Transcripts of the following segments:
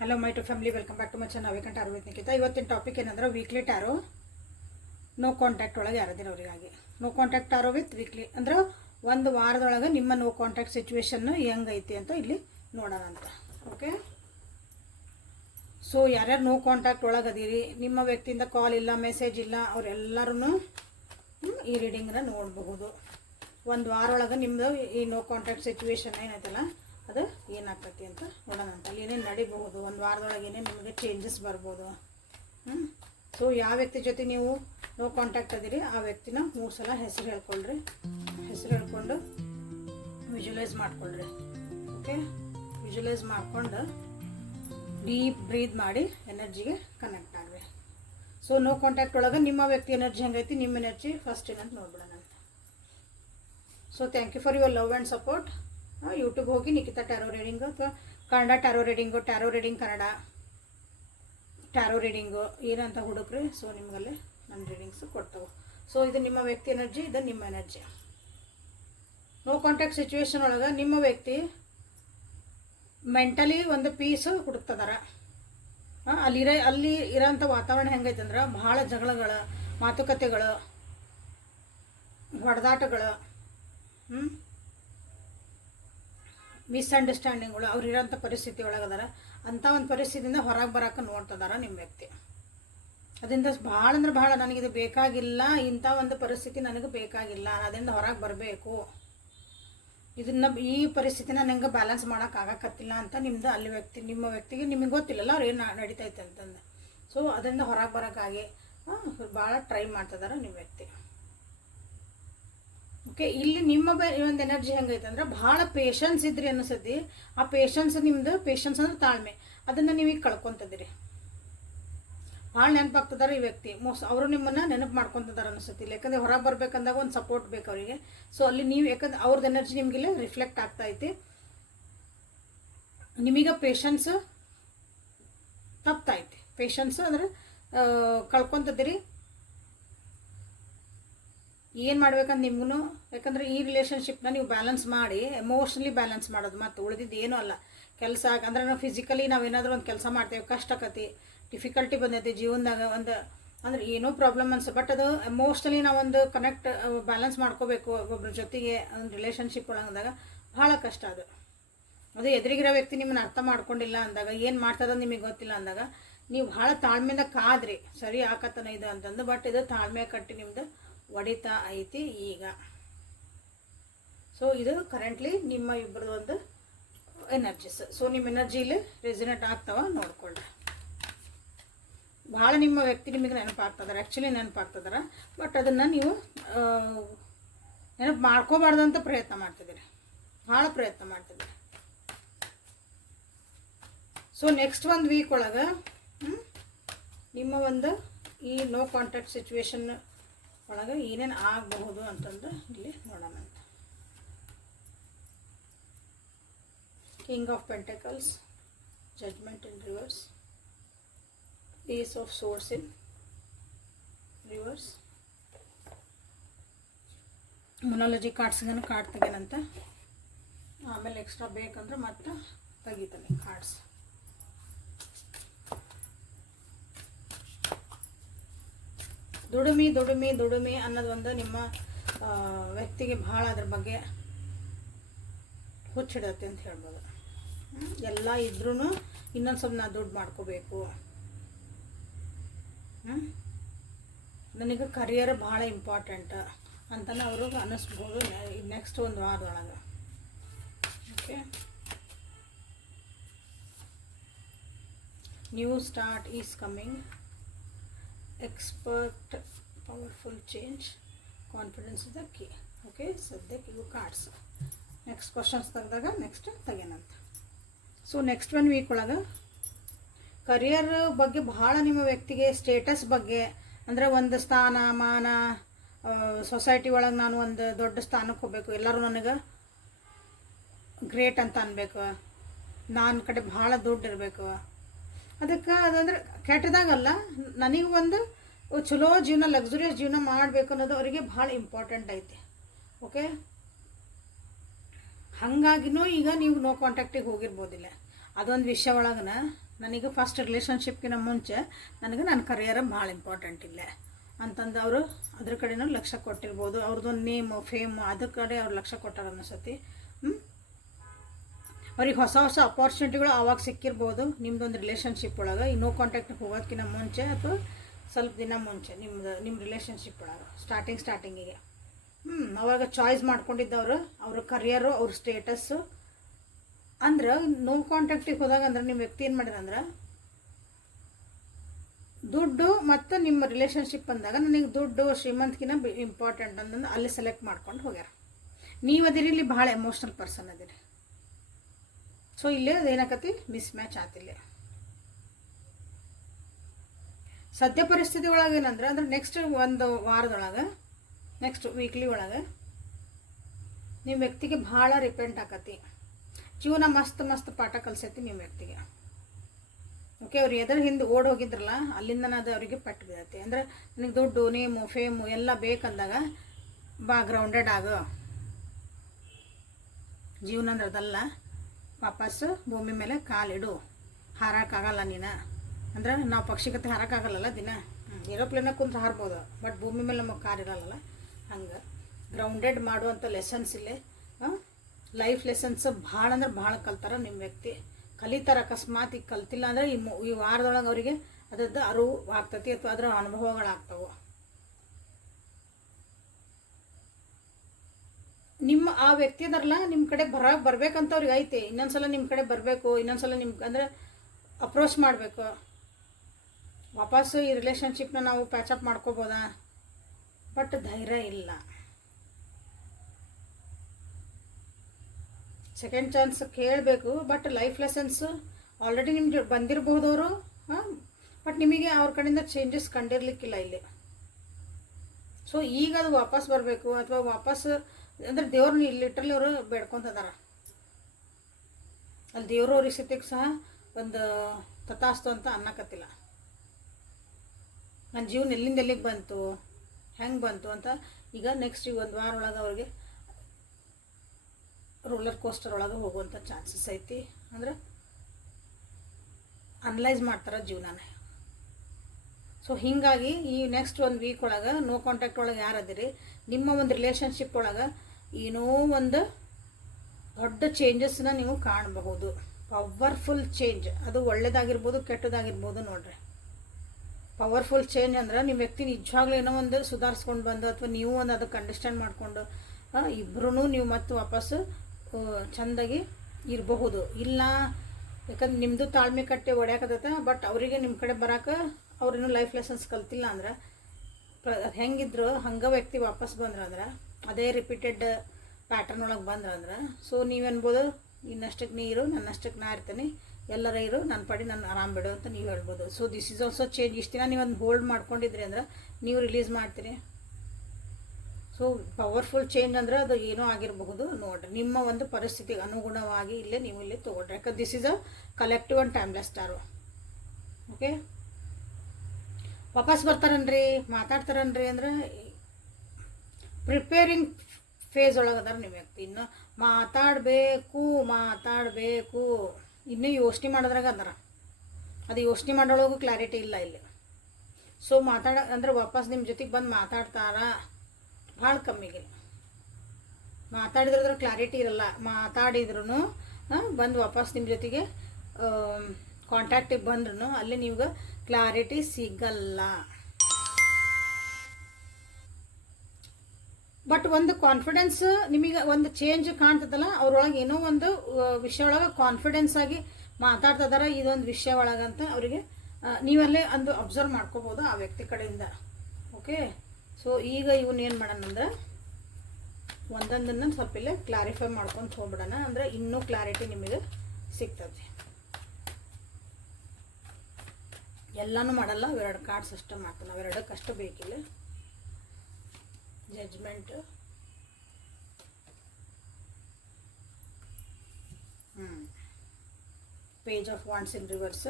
Hello my to family, welcome back to my channel Awaken taro with Nikhita. ಇವತ್ತಿನ topic ಏನಂದ್ರೆ weekly tarot no contact ಒಳಗೆ ಯಾರದಿರೋರಿಗಾಗಿ no contact tarot with weekly ಅಂದ್ರೆ ಒಂದು ವಾರದೊಳಗೆ ನಿಮ್ಮ ನೋ ಕಾಂಟ್ಯಾಕ್ಟ್ ಸಿಚುವೇಶನ್ ಹೆಂಗೈತಿ ಅಂತ ಇಲ್ಲಿ ನೋಡೋಣ ಅಂತ. ಓಕೆ, ಸೊ ಯಾರ್ಯಾರು ನೋ ಕಾಂಟ್ಯಾಕ್ಟ್ ಒಳಗೆ ಅದೀರಿ, ನಿಮ್ಮ ವ್ಯಕ್ತಿಯಿಂದ ಕಾಲ್ ಇಲ್ಲ, ಮೆಸೇಜ್ ಇಲ್ಲ, ಅವರೆಲ್ಲರೂ ಈ ರೀಡಿಂಗ್ನ ನೋಡಬಹುದು. ಒಂದು ವಾರ ಒಳಗೆ ನಿಮ್ಮದು ಈ ನೋ ಕಾಂಟ್ಯಾಕ್ಟ್ ಸಿಚುವೇಶನ್ ಏನೈತಲ್ಲ ಅದು ಏನಾಗ್ತೈತಿ ಅಂತ ನೋಡೋಣ ಅಂತ. ಅಲ್ಲಿ ಏನೇನು ನಡಿಬಹುದು, ಒಂದು ವಾರದೊಳಗೆ ಏನೇನು ನಿಮಗೆ ಚೇಂಜಸ್ ಬರ್ಬೋದು. ಸೊ ಯಾವ ವ್ಯಕ್ತಿ ಜೊತೆ ನೀವು ನೋ ಕಾಂಟ್ಯಾಕ್ಟ್ ಅದೀರಿ ಆ ವ್ಯಕ್ತಿನ 3 ಸಲ ಹೆಸರು ಹೇಳ್ಕೊಳ್ರಿ. ಹೆಸರು ಹೇಳ್ಕೊಂಡು ವಿಜುವಲೈಸ್ ಮಾಡ್ಕೊಳ್ರಿ. ಓಕೆ, ವಿಜುವಲೈಸ್ ಮಾಡ್ಕೊಂಡು ಡೀಪ್ ಬ್ರೀದ್ ಮಾಡಿ ಎನರ್ಜಿಗೆ ಕನೆಕ್ಟ್ ಆಗ್ರಿ. ಸೊ ನೋ ಕಾಂಟ್ಯಾಕ್ಟ್ ಒಳಗೆ ನಿಮ್ಮ ವ್ಯಕ್ತಿ ಎನರ್ಜಿ ಹೆಂಗೈತಿ, ನಿಮ್ಮ ಎನರ್ಜಿ ಫಸ್ಟ್ ಏನಂತ ನೋಡ್ಬಿಡೋಣ ಅಂತ. So thank you for your love and support. YouTube ಹೋಗಿ ನಿಖಿತಾ ಟ್ಯಾರೋ ರೀಡಿಂಗು ಅಥವಾ Kannada tarot reading, tarot reading Kannada, tarot reading ಏನಂತ ಹುಡುಕ್ರಿ. ಸೊ ನಿಮಗಲ್ಲೇ ನನ್ನ ರೀಡಿಂಗ್ಸು ಕೊಡ್ತಾವೆ. ಸೊ ಇದು ನಿಮ್ಮ ವ್ಯಕ್ತಿ ಎನರ್ಜಿ, ಇದು ನಿಮ್ಮ ಎನರ್ಜಿ. ನೋ ಕಾಂಟ್ಯಾಕ್ಟ್ ಸಿಚುವೇಶನ್ ಒಳಗೆ ನಿಮ್ಮ ವ್ಯಕ್ತಿ ಮೆಂಟಲಿ ಒಂದು ಪೀಸು ಹುಡುಕ್ತದಾರ. ಅಲ್ಲಿ ಇರೋಂಥ ವಾತಾವರಣ ಹೆಂಗೈತೆ ಅಂದ್ರೆ ಭಾಳ ಜಗಳಗಳು, ಮಾತುಕತೆಗಳು, ಹೊಡೆದಾಟಗಳು, ಮಿಸ್ಅಂಡರ್ಸ್ಟ್ಯಾಂಡಿಂಗ್ಗಳು ಅವ್ರಿರೋಂಥ ಪರಿಸ್ಥಿತಿ ಒಳಗದಾರ. ಅಂಥ ಒಂದು ಪರಿಸ್ಥಿತಿಯಿಂದ ಹೊರಗೆ ಬರೋಕೆ ನೋಡ್ತಿದಾರ ನಿಮ್ಮ ವ್ಯಕ್ತಿ. ಅದರಿಂದ ಭಾಳ ಅಂದ್ರೆ ಭಾಳ ನನಗಿದು ಬೇಕಾಗಿಲ್ಲ, ಇಂಥ ಒಂದು ಪರಿಸ್ಥಿತಿ ನನಗೆ ಬೇಕಾಗಿಲ್ಲ, ಅದರಿಂದ ಹೊರಗೆ ಬರಬೇಕು, ಈ ಪರಿಸ್ಥಿತಿನ ನಂಗೆ ಬ್ಯಾಲೆನ್ಸ್ ಮಾಡೋಕ್ಕಾಗಕತ್ತಿಲ್ಲ ಅಂತ ನಿಮ್ಮದು ಅಲ್ಲಿ ವ್ಯಕ್ತಿ, ನಿಮ್ಮ ವ್ಯಕ್ತಿಗೆ ನಿಮಗೆ ಗೊತ್ತಿಲ್ಲಲ್ಲ ಅವ್ರು ಏನು ನಡೀತೈತೆ ಅಂತಂದು. ಸೊ ಅದರಿಂದ ಹೊರಗೆ ಬರೋಕ್ಕಾಗಿ ಭಾಳ ಟ್ರೈ ಮಾಡ್ತಿದಾರ ನಿಮ್ಮ ವ್ಯಕ್ತಿ. ಓಕೆ, ಇಲ್ಲಿ ನಿಮ್ಮ ಒಂದು ಎನರ್ಜಿ ಹೆಂಗೈತೆ ಅಂದ್ರೆ ಭಾಳ ಪೇಷನ್ಸ್ ಇದ್ರಿ ಅನಿಸತಿ. ಆ ಪೇಷನ್ಸ್ ನಿಮ್ದು, ಪೇಷನ್ಸ್ ಅಂದ್ರೆ ತಾಳ್ಮೆ, ಅದನ್ನು ನೀವು ಈಗ ಕಳ್ಕೊತಿದ್ದೀರಿ. ಭಾಳ ನೆನಪಾಗ್ತದಾರ ಈ ವ್ಯಕ್ತಿ. ಅವರು ನಿಮ್ಮನ್ನು ನೆನಪು ಮಾಡ್ಕೊತಿದ್ದಾರೆ ಅನಿಸತಿ. ಯಾಕಂದರೆ ಹೊರಗೆ ಬರ್ಬೇಕಂದಾಗ ಒಂದು ಸಪೋರ್ಟ್ ಬೇಕು ಅವರಿಗೆ. ಸೊ ಅಲ್ಲಿ ನೀವು ಯಾಕಂದ್ರೆ ಅವ್ರದ್ದು ಎನರ್ಜಿ ನಿಮಗಿಲ್ಲ ರಿಫ್ಲೆಕ್ಟ್ ಆಗ್ತಾ ಐತಿ. ನಿಮೀಗ ಪೇಷನ್ಸ್ ತಪ್ತೈತಿ. ಪೇಷನ್ಸ್ ಅಂದ್ರೆ ಕಳ್ಕೊತಿದ್ದೀರಿ. ಏನು ಮಾಡ್ಬೇಕಂತ ನಿಮ್ಗೂ, ಯಾಕಂದರೆ ಈ ರಿಲೇಷನ್ಶಿಪ್ನ ನೀವು ಬ್ಯಾಲೆನ್ಸ್ ಮಾಡಿ ಎಮೋಷ್ನಲಿ ಬ್ಯಾಲೆನ್ಸ್ ಮಾಡೋದು, ಮತ್ತು ಉಳಿದಿದ್ದು ಏನೂ ಅಲ್ಲ. ಕೆಲಸ ಅಂದರೆ ನಾವು ಫಿಸಿಕಲಿ ನಾವೇನಾದರೂ ಒಂದು ಕೆಲಸ ಮಾಡ್ತೇವೆ, ಕಷ್ಟ ಆಕತಿ, ಡಿಫಿಕಲ್ಟಿ ಬಂದೈತಿ ಜೀವನದಾಗ, ಒಂದು ಅಂದ್ರೆ ಏನೋ ಪ್ರಾಬ್ಲಮ್ ಅನ್ಸ, ಬಟ್ ಅದು ಎಮೋಷ್ನಲಿ ನಾವೊಂದು ಕನೆಕ್ಟ್ ಬ್ಯಾಲೆನ್ಸ್ ಮಾಡ್ಕೋಬೇಕು ಒಬ್ಬರ ಜೊತೆಗೆ. ಒಂದು ರಿಲೇಷನ್ಶಿಪ್ ಒಳಗಂದಾಗ ಭಾಳ ಕಷ್ಟ ಅದು ಎದುರಿಗಿರೋ ವ್ಯಕ್ತಿ ನಿಮ್ಮನ್ನು ಅರ್ಥ ಮಾಡ್ಕೊಂಡಿಲ್ಲ ಅಂದಾಗ, ಏನು ಮಾಡ್ತದ ನಿಮಗೆ ಗೊತ್ತಿಲ್ಲ ಅಂದಾಗ ನೀವು ಭಾಳ ತಾಳ್ಮೆಯಿಂದ ಕಾದ್ರಿ, ಸರಿ ಆಕತ್ತನ ಇದು ಅಂತಂದು. ಬಟ್ ಇದು ತಾಳ್ಮೆ ಕಟ್ಟಿ ನಿಮ್ಮದು ಹೊಡಿತಾ ಐತಿ ಈಗ. ಸೊ ಇದು ಕರೆಂಟ್ಲಿ ನಿಮ್ಮ ಇಬ್ಬರದ್ದು ಒಂದು ಎನರ್ಜೀಸ್. ಸೊ ನಿಮ್ಮ ಎನರ್ಜಿಲಿ ರೆಸಿನೇಟ್ ಆಗ್ತಾವ ನೋಡ್ಕೊಳ್ಳಿ. ಭಾಳ ನಿಮ್ಮ ವ್ಯಕ್ತಿ ನಿಮಗೆ ನೆನಪಾಗ್ತದಾರೆ, ಆ್ಯಕ್ಚುಲಿ ನೆನಪಾಗ್ತದಾರ. ಬಟ್ ಅದನ್ನು ನೀವು ನೆನಪು ಮಾಡ್ಕೋಬಾರ್ದಂತ ಪ್ರಯತ್ನ ಮಾಡ್ತಿದ್ದೀರಿ, ಭಾಳ ಪ್ರಯತ್ನ ಮಾಡ್ತಿದ್ದೀರಿ. ಸೊ ನೆಕ್ಸ್ಟ್ ಒಂದು ವೀಕ್ ಒಳಗೆ ನಿಮ್ಮ ಒಂದು ಈ ನೋ ಕಾಂಟ್ಯಾಕ್ಟ್ ಸಿಚುವೇಶನ್ ಒಳಗೆ ಏನೇನು ಆಗಬಹುದು ಅಂತಂದು ಇಲ್ಲಿ ನೋಡೋಣ ಅಂತ. King of pentacles, judgement in reverse, ace of swords in reverse. ಮೊನಾಲಜಿ ಕಾರ್ಡ್ಸ್ಗನ್ನು ಕಾರ್ಡ್ ತೆಗೆನಂತ, ಆಮೇಲೆ ಎಕ್ಸ್ಟ್ರಾ ಬೇಕಂದ್ರೆ ಮತ್ತೆ ತೆಗಿತಾನೆ ಕಾರ್ಡ್ಸ್. ದುಡಿಮೆ ಅನ್ನೋದು ಒಂದು ನಿಮ್ಮ ವ್ಯಕ್ತಿಗೆ ಭಾಳ ಅದ್ರ ಬಗ್ಗೆ ಹುಚ್ಚಿಡತ್ತೆ ಅಂತ ಹೇಳ್ಬೋದು. ಎಲ್ಲ ಇದ್ರೂ ಇನ್ನೊಂದು ಸ್ವಲ್ಪ ನಾ ದುಡ್ಡು ಮಾಡ್ಕೋಬೇಕು, ನನಗೆ ಕರಿಯರ್ ಭಾಳ ಇಂಪಾರ್ಟೆಂಟ್ ಅಂತಲೇ ಅವ್ರಿಗೆ ಅನ್ನಿಸ್ಬೋದು ನೆಕ್ಸ್ಟ್ ಒಂದು ವಾರದೊಳಗೆ. Okay, new start is coming, expert, powerful change, confidence is the key. Okay, ಸದ್ಯಕ್ಕೆ ಇವು ಕಾರ್ಡ್ಸ್. ನೆಕ್ಸ್ಟ್ ಕ್ವಶನ್ಸ್ ತೆಗೆದಾಗ ನೆಕ್ಸ್ಟ್ ತೆಗೆನಂತ. ಸೊ ನೆಕ್ಸ್ಟ್ 1 ವೀಕ್ ಒಳಗೆ ಕರಿಯರ್ ಬಗ್ಗೆ ಭಾಳ ನಿಮ್ಮ ವ್ಯಕ್ತಿಗೆ ಸ್ಟೇಟಸ್ ಬಗ್ಗೆ, ಅಂದರೆ ಒಂದು ಸ್ಥಾನ ಮಾನ, ಸೊಸೈಟಿ ಒಳಗೆ ನಾನು ಒಂದು ದೊಡ್ಡ ಸ್ಥಾನಕ್ಕೆ ಹೋಗ್ಬೇಕು, ಎಲ್ಲರೂ ನನಗೆ ಗ್ರೇಟ್ ಅಂತ ಅನ್ಬೇಕು, ನನ್ನ ಕಡೆ ಭಾಳ ದುಡ್ಡು ಇರಬೇಕು. ಅದಕ್ಕೆ ಅದಂದ್ರೆ ಕೆಟ್ಟದಾಗಲ್ಲ, ನನಗೆ ಒಂದು ಚಲೋ ಜೀವನ, ಲಕ್ಸುರಿಯಸ್ ಜೀವನ ಮಾಡಬೇಕು ಅನ್ನೋದು ಅವರಿಗೆ ಭಾಳ ಇಂಪಾರ್ಟೆಂಟ್ ಐತಿ. ಓಕೆ, ಹಾಗಾಗಿನೂ ಈಗ ನೀವು ನೋ ಕಾಂಟ್ಯಾಕ್ಟಿಗೆ ಹೋಗಿರ್ಬೋದಿಲ್ಲ. ಅದೊಂದು ವಿಷಯ ಒಳಗನ ನನಗೆ ಫಸ್ಟ್ ರಿಲೇಷನ್ಶಿಪ್ಗಿನ ಮುಂಚೆ ನನಗೆ ನನ್ನ ಕರಿಯರ್ ಭಾಳ ಇಂಪಾರ್ಟೆಂಟ್ ಇಲ್ಲ ಅಂತಂದು ಅವರು ಅದ್ರ ಕಡೆನೂ ಲಕ್ಷ್ಯ ಕೊಟ್ಟಿರ್ಬೋದು. ಅವ್ರದ್ದೊಂದು ನೇಮು ಫೇಮು ಅದ್ರ ಕಡೆ ಅವ್ರು ಲಕ್ಷ್ಯ ಕೊಟ್ಟಾರ ಅನ್ನಿಸತಿ. ಅವ್ರಿಗೆ ಹೊಸ ಹೊಸ ಅಪಾರ್ಚುನಿಟಿಗಳು ಆವಾಗ ಸಿಕ್ಕಿರ್ಬೋದು ನಿಮ್ಮದೊಂದು ರಿಲೇಷನ್ಶಿಪ್ ಒಳಗೆ. ಈ ನೋ ಕಾಂಟ್ಯಾಕ್ಟ್ ಹೋಗೋದಕ್ಕಿಂತ ಮುಂಚೆ ಅಥವಾ ಸ್ವಲ್ಪ ದಿನ ಮುಂಚೆ ನಿಮ್ಮ ರಿಲೇಷನ್ಶಿಪ್ ಒಳಗೆ ಸ್ಟಾರ್ಟಿಂಗಿಗೆ ಅವಾಗ ಚಾಯ್ಸ್ ಮಾಡ್ಕೊಂಡಿದ್ದವರು ಅವ್ರ ಕರಿಯರು ಅವ್ರ ಸ್ಟೇಟಸ್ಸು. ಅಂದ್ರೆ ನೋ ಕಾಂಟ್ಯಾಕ್ಟಿಗೆ ಹೋದಾಗ ಅಂದ್ರೆ ನಿಮ್ಮ ವ್ಯಕ್ತಿ ಏನು ಮಾಡಿರಂದ್ರೆ ದುಡ್ಡು ಮತ್ತು ನಿಮ್ಮ ರಿಲೇಷನ್ಶಿಪ್ ಅಂದಾಗ ನನಗೆ ದುಡ್ಡು ಶ್ರೀಮಂತಿನ ಇಂಪಾರ್ಟೆಂಟ್ ಅಂತಂದು ಅಲ್ಲಿ ಸೆಲೆಕ್ಟ್ ಮಾಡ್ಕೊಂಡು ಹೋಗ್ಯಾರ. ನೀವು ಅದಿರಿ ಇಲ್ಲಿ ಭಾಳ ಎಮೋಷ್ನಲ್ ಪರ್ಸನ್ ಅದಿರಿ. ಸೊ ಇಲ್ಲೇ ಅದೇನಾಕತಿ ಮಿಸ್ ಮ್ಯಾಚ್ ಆತಿಲ್ಲ. ಸದ್ಯ ಪರಿಸ್ಥಿತಿ ಒಳಗೆ ಏನಂದ್ರೆ ಅಂದ್ರೆ ನೆಕ್ಸ್ಟ್ ಒಂದು ವಾರದೊಳಗೆ ನೆಕ್ಸ್ಟ್ ವೀಕ್ಲಿ ಒಳಗೆ ನಿಮ್ಮ ವ್ಯಕ್ತಿಗೆ ಭಾಳ ರಿಪೆಂಟ್ ಆಕತಿ. ಜೀವನ ಮಸ್ತ್ ಪಾಠ ಕಲಿಸೈತಿ ನಿಮ್ಮ ವ್ಯಕ್ತಿಗೆ. ಓಕೆ, ಅವ್ರು ಎದ್ರ ಹಿಂದೆ ಓಡ್ ಹೋಗಿದ್ರಲ್ಲ ಅಲ್ಲಿಂದ ಅದು ಅವರಿಗೆ ಪಟ್ಟು ಬಿದ್ದೈತಿ. ಅಂದರೆ ನನಗೆ ದುಡ್ಡು ನೇಮು ಫೇಮು ಎಲ್ಲ ಬೇಕಂದಾಗ ಬಾ ಗ್ರೌಂಡೆಡ್ ಆಗೋ ಜೀವನ ಅಂದ್ರೆ ಅದಲ್ಲ. ವಾಪಸ್ಸು ಭೂಮಿ ಮೇಲೆ ಕಾಲಿಡು. ಹಾರೋಕ್ಕಾಗಲ್ಲ ನೀನು ಅಂದ್ರೆ ನಾವು ಪಕ್ಷಿಗತೆ ಹಾರೋಕ್ಕಾಗಲ್ಲಲ್ಲ ದಿನ. ಏರೋಪ್ಲೇನಾಗ ಕುಂತು ಹಾರ್ಬೋದು, ಬಟ್ ಭೂಮಿ ಮೇಲೆ ನಮಗೆ ಕಾರಿರಲ್ಲ. ಹಂಗೆ ಗ್ರೌಂಡೆಡ್ ಮಾಡುವಂಥ ಲೆಸನ್ಸ್ ಇಲ್ಲೇ ಲೈಫ್ ಲೆಸನ್ಸ್ ಭಾಳ ಅಂದ್ರೆ ಭಾಳ ಕಲ್ತಾರ ನಿಮ್ಮ ವ್ಯಕ್ತಿ. ಕಲಿತಾರೆ. ಅಕಸ್ಮಾತ್ ಈಗ ಕಲ್ತಿಲ್ಲ ಅಂದರೆ ಈ ವಾರದೊಳಗೆ ಅವರಿಗೆ ಅದರದ್ದು ಅರಿವು ಆಗ್ತತಿ ಅಥವಾ ಅದರ ಅನುಭವಗಳಾಗ್ತವೆ. ನಿಮ್ಮ ಆ ವ್ಯಕ್ತಿ ಅದರಲ್ಲ ನಿಮ್ಮ ಕಡೆ ಬರ್ಬೇಕಂತ ಅವ್ರಿಗೆ ಐತೆ. ಇನ್ನೊಂದ್ಸಲ ನಿಮ್ಮ ಕಡೆ ಬರಬೇಕು, ಇನ್ನೊಂದ್ಸಲ ನಿಮ್ಮ ಅಂದರೆ ಅಪ್ರೋಚ್ ಮಾಡಬೇಕು. ವಾಪಸ್ಸು ಈ ರಿಲೇಷನ್ಶಿಪ್ನ ನಾವು ಪ್ಯಾಚಪ್ ಮಾಡ್ಕೋಬೋದಾ, ಬಟ್ ಧೈರ್ಯ ಇಲ್ಲ. ಸೆಕೆಂಡ್ ಚಾನ್ಸ್ ಕೇಳಬೇಕು, ಬಟ್ ಲೈಫ್ ಲೆಸನ್ಸ್ ಆಲ್ರೆಡಿ ನಿಮ್ಗೆ ಬಂದಿರಬಹುದು ಅವರು. ಬಟ್ ನಿಮಗೆ ಅವ್ರ ಕಡೆಯಿಂದ ಚೇಂಜಸ್ ಕಂಡಿರ್ಲಿಕ್ಕಿಲ್ಲ ಇಲ್ಲಿ. ಸೊ ಈಗ ಅದು ವಾಪಸ್ ಬರಬೇಕು ಅಥವಾ ವಾಪಸ್ ಅಂದರೆ ದೇವ್ರನ್ನ ಲಿಟ್ರಲಿ ಅವರು ಬೇಡ್ಕೊತದಾರ. ಅಲ್ಲಿ ದೇವರು ಅವ್ರ ಸ್ಥಿತಿಗೆ ಸಹ ಒಂದು ತಥಾಸ್ತು ಅಂತ ಅನ್ನಕತ್ತಿಲ್ಲ. ನನ್ನ ಜೀವನ ಎಲ್ಲಿಂದ ಎಲ್ಲಿಗೆ ಬಂತು, ಹೆಂಗೆ ಬಂತು ಅಂತ ಈಗ ನೆಕ್ಸ್ಟ್ ಈಗ ಒಂದು ವಾರ ಒಳಗೆ ಅವ್ರಿಗೆ ರೋಲರ್ ಕೋಸ್ಟರ್ ಒಳಗೆ ಹೋಗುವಂಥ ಚಾನ್ಸಸ್ ಐತಿ. ಅಂದ್ರೆ ಅನಲೈಸ್ ಮಾಡ್ತಾರೆ ಜೀವನನೇ. ಸೊ ಹೀಗಾಗಿ ಈ ನೆಕ್ಸ್ಟ್ ಒಂದು ವೀಕ್ ಒಳಗೆ ನೋ ಕಾಂಟ್ಯಾಕ್ಟ್ ಒಳಗೆ ಯಾರದಿರಿ ನಿಮ್ಮ ಒಂದು ರಿಲೇಷನ್ಶಿಪ್ ಒಳಗೆ ಏನೋ ಒಂದು ದೊಡ್ಡ ಚೇಂಜಸ್ನ ನೀವು ಕಾಣಬಹುದು. ಪವರ್ಫುಲ್ ಚೇಂಜ್, ಅದು ಒಳ್ಳೇದಾಗಿರ್ಬೋದು ಕೆಟ್ಟದಾಗಿರ್ಬೋದು. ನೋಡ್ರಿ, ಪವರ್ಫುಲ್ ಚೇಂಜ್ ಅಂದ್ರೆ ನಿಮ್ಮ ವ್ಯಕ್ತಿ ನಿಜವಾಗ್ಲೂ ಏನೋ ಒಂದು ಸುಧಾರಿಸ್ಕೊಂಡು ಬಂದು ಅಥವಾ ನೀವು ಒಂದು ಅದಕ್ಕೆ ಅಂಡರ್ಸ್ಟ್ಯಾಂಡ್ ಮಾಡಿಕೊಂಡು ಇಬ್ಬರೂ ನೀವು ಮತ್ತೆ ವಾಪಸ್ಸು ಚೆಂದಾಗಿ ಇರಬಹುದು. ಇಲ್ಲ ಯಾಕಂದ್ರೆ ನಿಮ್ಮದು ತಾಳ್ಮೆ ಕಟ್ಟೆ ಹೊಡ್ಯಾಕತ್ತ, ಬಟ್ ಅವರಿಗೆ ನಿಮ್ಮ ಕಡೆ ಬರೋಕೆ ಅವ್ರೇನು ಲೈಫ್ ಲೆಸನ್ಸ್ ಕಲ್ತಿಲ್ಲ ಅಂದ್ರೆ ಅದು ಹೆಂಗಿದ್ರು ಹಂಗೆ ವ್ಯಕ್ತಿ ವಾಪಸ್ ಬಂದ್ರೆ ಅದೇ ರಿಪೀಟೆಡ್ ಪ್ಯಾಟರ್ನ್ ಒಳಗೆ ಬಂದ್ರೆ ಸೊ ನೀವೇನ್ಬೋದು ಇನ್ನಷ್ಟಕ್ಕೆ ನೀರು ನನ್ನಷ್ಟಕ್ಕೆ ನಾ ಇರ್ತೀನಿ, ಎಲ್ಲರ ಇರು ನನ್ನ ಪಡಿ ನಾನು ಆರಾಮ್ ಬಿಡು ಅಂತ ನೀವು ಹೇಳ್ಬೋದು. So this is also change. ಇಷ್ಟು ದಿನ ನೀವು ಒಂದು ಹೋಲ್ಡ್ ಮಾಡ್ಕೊಂಡಿದ್ರಿ ಅಂದ್ರೆ ನೀವು ರಿಲೀಸ್ ಮಾಡ್ತೀರಿ. ಸೊ ಪವರ್ಫುಲ್ ಚೇಂಜ್ ಅಂದ್ರೆ ಅದು ಏನೋ ಆಗಿರಬಹುದು. ನೋಡ್ರಿ, ನಿಮ್ಮ ಒಂದು ಪರಿಸ್ಥಿತಿಗೆ ಅನುಗುಣವಾಗಿ ಇಲ್ಲೇ ನೀವು ಇಲ್ಲಿ ತೊಗೊಳ್ರಿ. ಯಾಕಂದ್ರೆ this is a collective and timeless star. Okay, ವಾಪಸ್ ಬರ್ತಾರನ್ರಿ, ಮಾತಾಡ್ತಾರನ್ರಿ ಅಂದ್ರೆ ಪ್ರಿಪೇರಿಂಗ್ ಫೇಸ್ ಒಳಗದಾರ ನಿಮ್ಮ ವ್ಯಕ್ತಿ. ಇನ್ನು ಮಾತಾಡಬೇಕು ಇನ್ನೂ ಯೋಚನೆ ಮಾಡೋದ್ರಾಗ ಅದಾರ. ಅದು ಯೋಚನೆ ಮಾಡೋಳಗೂ ಕ್ಲಾರಿಟಿ ಇಲ್ಲ ಇಲ್ಲಿ. ಸೊ ಅಂದ್ರೆ ವಾಪಸ್ ನಿಮ್ಮ ಜೊತೆಗೆ ಬಂದು ಮಾತಾಡ್ತಾರ ಭಾಳ ಕಮ್ಮಿಗೆ. ಮಾತಾಡಿದ್ರೆ ಕ್ಲಾರಿಟಿ ಇರಲ್ಲ, ಮಾತಾಡಿದ್ರು ಬಂದು ವಾಪಸ್ ನಿಮ್ಮ ಜೊತೆಗೆ ಕಾಂಟ್ಯಾಕ್ಟಿಗೆ ಬಂದ್ರೂ ಅಲ್ಲಿ ನಿಮ್ಗೆ ಕ್ಲಾರಿಟಿ ಸಿಗಲ್ಲ. ಬಟ್ ಒಂದು ಕಾನ್ಫಿಡೆನ್ಸ್ ನಿಮಗೆ ಒಂದು ಚೇಂಜ್ ಕಾಣ್ತದಲ್ಲ, ಅವ್ರೊಳಗೆ ಏನೋ ಒಂದು ವಿಷಯ ಒಳಗೆ ಕಾನ್ಫಿಡೆನ್ಸ್ ಆಗಿ ಮಾತಾಡ್ತಿದಾರ ಇದೊಂದು ವಿಷಯ ಒಳಗಂತ ಅವರಿಗೆ ನೀವಲ್ಲೇ ಒಂದು ಅಬ್ಸರ್ವ್ ಮಾಡ್ಕೋಬೋದು ಆ ವ್ಯಕ್ತಿ ಕಡೆಯಿಂದ. ಓಕೆ, ಸೊ ಈಗ ಇವನ್ನ ಏನು ಮಾಡೋಣ ಅಂದ್ರೆ ಒಂದೊಂದನ್ನು ಸ್ವಲ್ಪ ಇಲ್ಲೇ ಕ್ಲಾರಿಫೈ ಮಾಡ್ಕೊಂಡು ಹೋಗ್ಬಿಡೋಣ. ಅಂದರೆ ಇನ್ನೂ ಕ್ಲಾರಿಟಿ ನಿಮಗೆ ಸಿಗ್ತದೆ. ಎಲ್ಲನೂ ಮಾಡಲ್ಲ, ಅವೆರಡು ಕಾರ್ಡ್ಸ್ ಅಷ್ಟೇ ಮಾಡ್ತಾನೆ, ಅವೆರಡಕ್ಕೆ ಅಷ್ಟು ಬೇಕಿಲ್ಲ. Judgement, page of wands in reverse,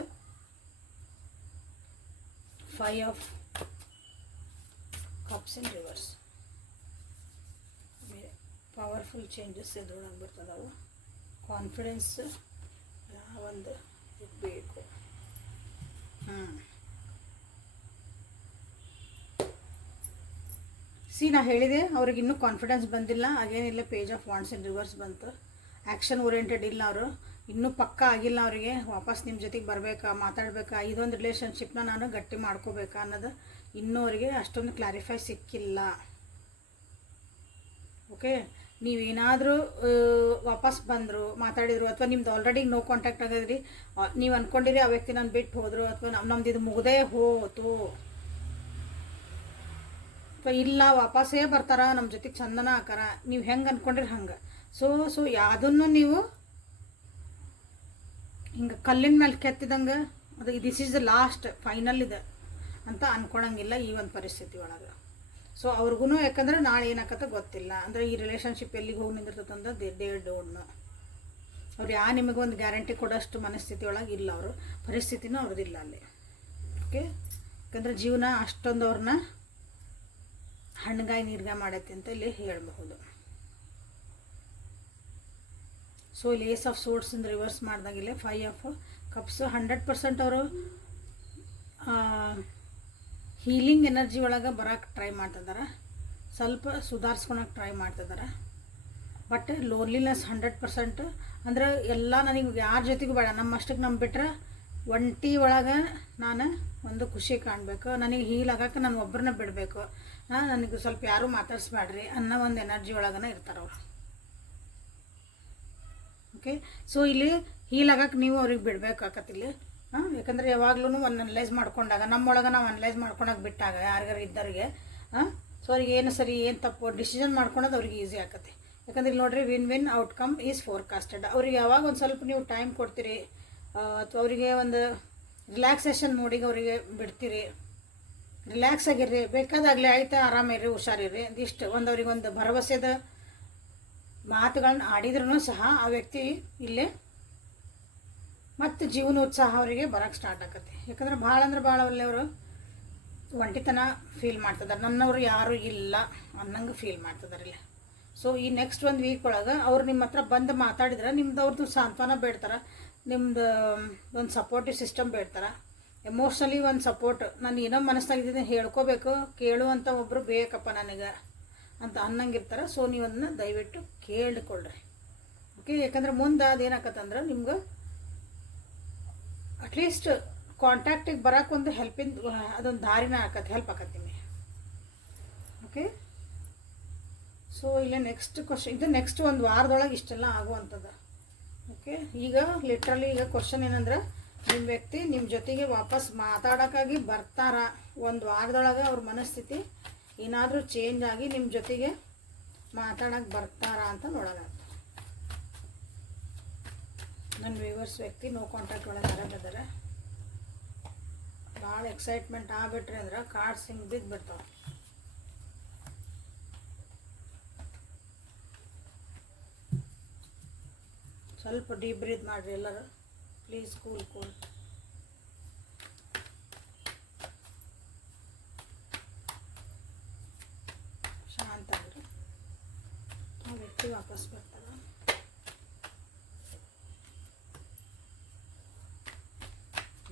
5 of cups in reverse. Powerful changes ಎದುರಾಗಿ ಬರ್ತದವು. ಕಾನ್ಫಿಡೆನ್ಸ್ ಒಂದು ಬೇಕು. ನಾ ಹೇಳಿದೆ ಅವ್ರಿಗೆ ಇನ್ನೂ ಕಾನ್ಫಿಡೆನ್ಸ್ ಬಂದಿಲ್ಲ, ಹಾಗೇನಿಲ್ಲ. Page of wands in reverse ಬಂತು. ಆ್ಯಕ್ಷನ್ ಓರಿಯೆಂಟೆಡ್ ಇಲ್ಲ ಅವರು, ಇನ್ನೂ ಪಕ್ಕ ಆಗಿಲ್ಲ ಅವರಿಗೆ. ವಾಪಸ್ ನಿಮ್ಮ ಜೊತೆಗೆ ಬರಬೇಕಾ, ಮಾತಾಡಬೇಕಾ, ಇದೊಂದು ರಿಲೇಷನ್ಶಿಪ್ನ ನಾನು ಗಟ್ಟಿ ಮಾಡ್ಕೋಬೇಕಾ ಅನ್ನೋದು ಇನ್ನೂ ಅವರಿಗೆ ಅಷ್ಟೊಂದು ಕ್ಲಾರಿಫೈ ಸಿಕ್ಕಿಲ್ಲ. ಓಕೆ, ನೀವೇನಾದರೂ ವಾಪಸ್ ಬಂದರು, ಮಾತಾಡಿದ್ರು, ಅಥವಾ ನಿಮ್ದು ಆಲ್ರೆಡಿ ನೋ ಕಾಂಟ್ಯಾಕ್ಟ್ ಆಗಿದ್ರಿ, ನೀವು ಅಂದ್ಕೊಂಡಿರಿ ಆ ವ್ಯಕ್ತಿ ನಾನು ಬಿಟ್ಟು ಹೋದರು, ಅಥವಾ ನಮ್ದು ಇದು ಮುಗ್ದೇ ಹೋತು, ಅಥವಾ ಇಲ್ಲ ವಾಪಸ್ಸೇ ಬರ್ತಾರ ನಮ್ಮ ಜೊತೆಗೆ ಚಂದನ ಹಾಕಾರ, ನೀವು ಹೆಂಗೆ ಅಂದ್ಕೊಂಡಿರಿ ಹಂಗೆ. ಸೊ ಯಾವುದನ್ನು ನೀವು ಹಿಂಗೆ ಕಲ್ಲಿನ ಮೇಲೆ ಕೆತ್ತಿದಂಗೆ ಅದು this is the last final ಇದೆ ಅಂತ ಅಂದ್ಕೊಳಂಗಿಲ್ಲ ಈ ಒಂದು ಪರಿಸ್ಥಿತಿ ಒಳಗೆ. ಸೊ ಅವ್ರಿಗೂ ಯಾಕಂದ್ರೆ ನಾಳೆ ಏನಾಗತ್ತೆ ಗೊತ್ತಿಲ್ಲ. ಅಂದರೆ ಈ ರಿಲೇಷನ್ಶಿಪ್ ಎಲ್ಲಿಗೆ ಹೋಗಿ ನಿಂದಿರ್ತಂದ್ರೆ ದೇ ಡೋಂಟ್ ನೋ. ಅವ್ರು ನಿಮಗೆ ಒಂದು ಗ್ಯಾರಂಟಿ ಕೊಡೋಷ್ಟು ಮನಸ್ಥಿತಿ ಒಳಗೆ ಇಲ್ಲ, ಅವರು ಪರಿಸ್ಥಿತಿನೂ ಅವ್ರದ್ದಿಲ್ಲ ಅಲ್ಲಿ. ಓಕೆ, ಯಾಕಂದರೆ ಜೀವನ ಅಷ್ಟೊಂದು ಅವ್ರನ್ನ ಹಣ್ಣುಗಾಯಿ ನೀರ್ಗಾಯಿ ಮಾಡೈತೆ ಅಂತ ಇಲ್ಲಿ ಹೇಳಬಹುದು. ಸೊ ಇಲ್ಲಿ ಏಸ್ ಆಫ್ ಸೋರ್ಟ್ಸಿಂದ ರಿವರ್ಸ್ ಮಾಡಿದಾಗಿಲ್ಲ 5 ಆಫ್ ಕಪ್ಸ್. 100% ಅವರು ಹೀಲಿಂಗ್ ಎನರ್ಜಿ ಒಳಗೆ ಬರೋಕ್ಕೆ ಟ್ರೈ ಮಾಡ್ತಿದ್ದಾರೆ, ಸ್ವಲ್ಪ ಸುಧಾರಿಸ್ಕೊಳಕ್ಕೆ ಟ್ರೈ ಮಾಡ್ತಿದ್ದಾರೆ. But loneliness 100%. ಅಂದರೆ ಎಲ್ಲ ನನಗೆ ಯಾರ ಜೊತೆಗೂ ಬೇಡ, ನಮ್ಮಷ್ಟಕ್ಕೆ ನಮ್ಮ ಬಿಟ್ಟರೆ ಒಂಟಿ ಒಳಗೆ ನಾನು ಒಂದು ಖುಷಿ ಕಾಣಬೇಕು, ನನಗೆ ಹೀಲ್ ಆಗಕ್ಕೆ ನಾನು ಒಬ್ಬರನ್ನ ಬಿಡಬೇಕು, ನನಗೆ ಸ್ವಲ್ಪ ಯಾರೂ ಮಾತಾಡಿಸ್ಬೇಡ್ರಿ ಅನ್ನೋ ಒಂದು ಎನರ್ಜಿ ಒಳಗನೆ ಇರ್ತಾರೆ ಅವರು. ಓಕೆ, ಸೊ ಇಲ್ಲಿ ಹೀಲ್ ಆಗಕ್ಕೆ ನೀವು ಅವ್ರಿಗೆ ಬಿಡಬೇಕಾಗತ್ತಿಲ್ಲಿ. ಯಾಕಂದರೆ ಯಾವಾಗ್ಲೂ ಒಂದು ಅನಲೈಸ್ ಮಾಡ್ಕೊಂಡಾಗ ನಮ್ಮೊಳಗೆ ನಾವು ಅನಲೈಸ್ ಮಾಡ್ಕೊಳಕ್ಕೆ ಬಿಟ್ಟಾಗ ಯಾರಿಗಾರು ಇದ್ದವ್ರಿಗೆ ಸೊ ಅವ್ರಿಗೆ ಏನು ಸರಿ ಏನು ತಪ್ಪು ಡಿಸಿಷನ್ ಮಾಡ್ಕೊಳೋದು ಅವ್ರಿಗೆ ಈಸಿ ಆಕತಿ. ಯಾಕಂದ್ರೆ ಇಲ್ಲಿ ನೋಡ್ರಿ ವಿನ್ ಔಟ್ಕಮ್ ಈಸ್ ಫೋರ್ಕಾಸ್ಟೆಡ್. ಅವ್ರಿಗೆ ಯಾವಾಗ ಒಂದು ಸ್ವಲ್ಪ ನೀವು ಟೈಮ್ ಕೊಡ್ತೀರಿ ಅಥವಾ ಅವರಿಗೆ ಒಂದು ರಿಲ್ಯಾಕ್ಸೇಷನ್ ಮೋಡಿಗೆ ಅವರಿಗೆ ಬಿಡ್ತೀರಿ, ರಿಲ್ಯಾಕ್ಸ್ ಆಗಿರ್ರಿ, ಬೇಕಾದಾಗಲಿ ಆಯ್ತಾ, ಆರಾಮಿರ್ರಿ, ಹುಷಾರಿರ್ರಿ, ಇದಿಷ್ಟು ಒಂದು ಅವ್ರಿಗೆ ಒಂದು ಭರವಸೆದ ಮಾತುಗಳನ್ನ ಆಡಿದ್ರೂ ಸಹ ಆ ವ್ಯಕ್ತಿ ಇಲ್ಲೇ ಮತ್ತು ಜೀವನ ಉತ್ಸಾಹ ಅವರಿಗೆ ಬರೋಕ್ಕೆ ಸ್ಟಾರ್ಟ್ ಆಕತ್ತೆ. ಯಾಕಂದ್ರೆ ಭಾಳ ಅಂದ್ರೆ ಭಾಳ ಒಳ್ಳೆಯವರು ಒಂಟಿತನ ಫೀಲ್ ಮಾಡ್ತಿದ್ದಾರೆ, ನನ್ನವರು ಯಾರೂ ಇಲ್ಲ ಅನ್ನಂಗೆ ಫೀಲ್ ಮಾಡ್ತಿದ್ದಾರೆ ಇಲ್ಲಿ. ಸೊ ಈ ನೆಕ್ಸ್ಟ್ ಒಂದು ವೀಕ್ ಒಳಗೆ ಅವ್ರು ನಿಮ್ಮ ಹತ್ರ ಬಂದು ಮಾತಾಡಿದ್ರೆ ನಿಮ್ದು ಅವ್ರದ್ದು ಸಾಂತ್ವನ ಬೇಡ್ತಾರೆ, ನಿಮ್ದು ಒಂದು ಸಪೋರ್ಟಿವ್ ಸಿಸ್ಟಮ್ ಬೇಡ್ತಾರೆ, ಎಮೋಷ್ನಲಿ ಒಂದು ಸಪೋರ್ಟ್. ನಾನು ಏನೋ ಮನಸ್ಸಾಗಿದ್ದೀನಿ ಹೇಳ್ಕೋಬೇಕು, ಕೇಳುವಂಥ ಒಬ್ಬರು ಬೇಕಪ್ಪ ನನಗೆ ಅಂತ ಅನ್ನಂಗಿರ್ತಾರೆ. ಸೊ ನೀವು ಅದನ್ನು ದಯವಿಟ್ಟು ಕೇಳಿಕೊಳ್ಳ್ರಿ. ಓಕೆ, ಯಾಕಂದ್ರೆ ಮುಂದೆ ಅದೇನಾಕತ್ತಂದ್ರೆ ನಿಮ್ಗೆ ಅಟ್ಲೀಸ್ಟ್ ಕಾಂಟ್ಯಾಕ್ಟಿಗೆ ಬರೋಕೆ ಒಂದು ಹೆಲ್ಪಿಂದ ಅದೊಂದು ದಾರಿನ ಆಕತ್ತೆ, ಹೆಲ್ಪ್ ಆಕತ್ತೆ ನಿಮಗೆ. ಓಕೆ, ಸೊ ಇಲ್ಲೇ ನೆಕ್ಸ್ಟ್ ಕ್ವಶನ್, ಇದು ನೆಕ್ಸ್ಟ್ ಒಂದು ವಾರದೊಳಗೆ ಇಷ್ಟೆಲ್ಲ ಆಗುವಂಥದ್ದು. ಓಕೆ, ಈಗ ಲಿಟ್ರಲಿ ಈಗ ಕ್ವಶನ್ ಏನಂದ್ರೆ ನಿಮ್ಮ ವ್ಯಕ್ತಿ ನಿಮ್ಮ ಜೊತೆಗೆ ವಾಪಸ್ ಮಾತಾಡೋಕ್ಕಾಗಿ ಬರ್ತಾರ, ಒಂದು ವಾರದೊಳಗೆ ಅವ್ರ ಮನಸ್ಥಿತಿ ಏನಾದರೂ ಚೇಂಜ್ ಆಗಿ ನಿಮ್ಮ ಜೊತೆಗೆ ಮಾತಾಡೋಕ್ಕೆ ಬರ್ತಾರಾ ಅಂತ ನೋಡೋಣ. ನನ್ನ ವ್ಯೂವರ್ಸ್ ವ್ಯಕ್ತಿ ನೋ ಕಾಂಟ್ಯಾಕ್ಟ್ ಒಳಗೆ ಯಾರಾಗಿದ್ದಾರೆ, ಭಾಳ ಎಕ್ಸೈಟ್ಮೆಂಟ್ ಆಗ್ಬಿಟ್ರಿ ಅಂದ್ರೆ ಕಾರ್ಡ್ಸ್ ಹಿಂಗೆ ಬಿದ್ದು ಬಿಡ್ತಾವೆ. ಸ್ವಲ್ಪ ಡೀಪ್ ಬ್ರೀತ್ ಮಾಡಿರಿ ಎಲ್ಲರೂ ಪ್ಲೀಸ್. ಕೂಲ್ ಶಾಂತ ಆಗಿರಿ. ಆ ವ್ಯಕ್ತಿ ವಾಪಸ್ ಬರ್ತಾರೆ.